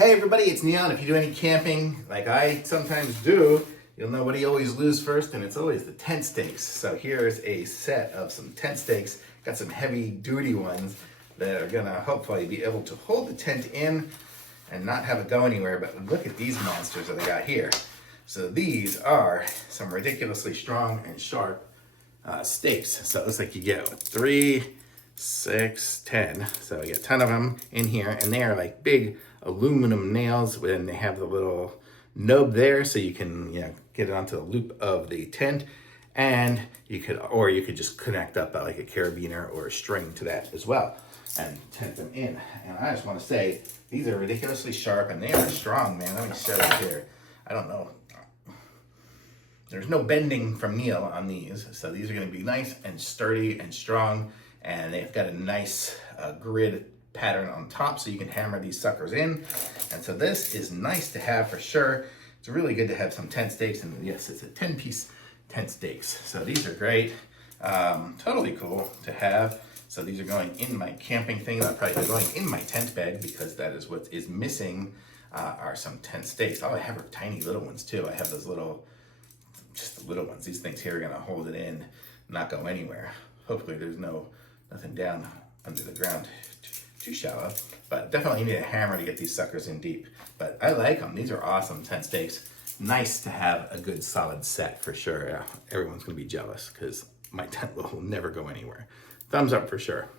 Hey everybody, it's Neon. If you do any camping, like I sometimes do, you'll know what you always lose first, and it's always the tent stakes. So here's a set of some tent stakes. Got some heavy duty ones that are gonna hopefully be able to hold the tent in and not have it go anywhere, but look at these monsters that I got here. So these are some ridiculously strong and sharp stakes. So it looks like you get 3, 6, 10. So you get 10 of them in here, and they are like big aluminum nails, and they have the little nub there, so you can get it onto the loop of the tent, and you could just connect up like a carabiner or a string to that as well, and tent them in. And I just want to say these are ridiculously sharp, and they are strong, man. Let me show you here. I don't know. There's no bending from Neil on these, so these are going to be nice and sturdy and strong, and they've got a nice grid pattern on top, so you can hammer these suckers in. And so this is nice to have for sure. It's really good to have some tent stakes, and yes, it's a 10-piece tent stakes. So these are great, totally cool to have. So these are going in my camping thing. They're probably going in my tent bag, because that is what is missing, are some tent stakes. All I have are tiny little ones too. I have those little, just the little ones. These things here are gonna hold it in, not go anywhere. Hopefully there's nothing down under the ground too shallow, but definitely need a hammer to get these suckers in deep. But I like them. These are awesome tent stakes. Nice to have a good solid set for sure. Yeah, everyone's gonna be jealous because my tent will never go anywhere. Thumbs up for sure.